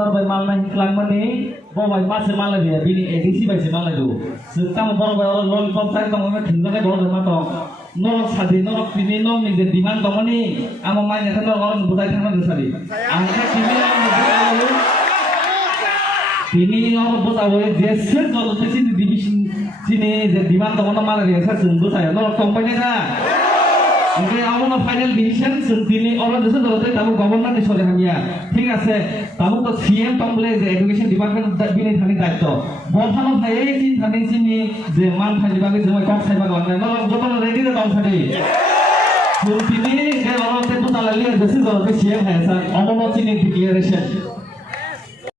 gobernur bai malna hiklang mani bo bai mase mala dia bini edisi bai se mala do setam bor bai lollipop tai tong me thingane bor ma to norok sadi norok pini no mi je diman tomani amo mai ne thano orang budai thana sadi angka pini orang budawo je se jolo te sini division sini je diman tomano mala dia sa sumbu saya norok company na Oke, aku mau final decision sentini orang desa kalau tamu governor di sore hamia, ঠিক আছে, tamu তো CM tomble যে education department bini thani daitto, বলথানো ভাই এই দিন thani sini যে মান thani bagi জমা কম সাইবা গন্ডাই, নল যখন রেডি রে দম সাডি, sentini যে orang te পুতালা লিয়ে দেশে জলতে CM হ্যাঁ স্যার, অমন চিনি ডিক্লারেশন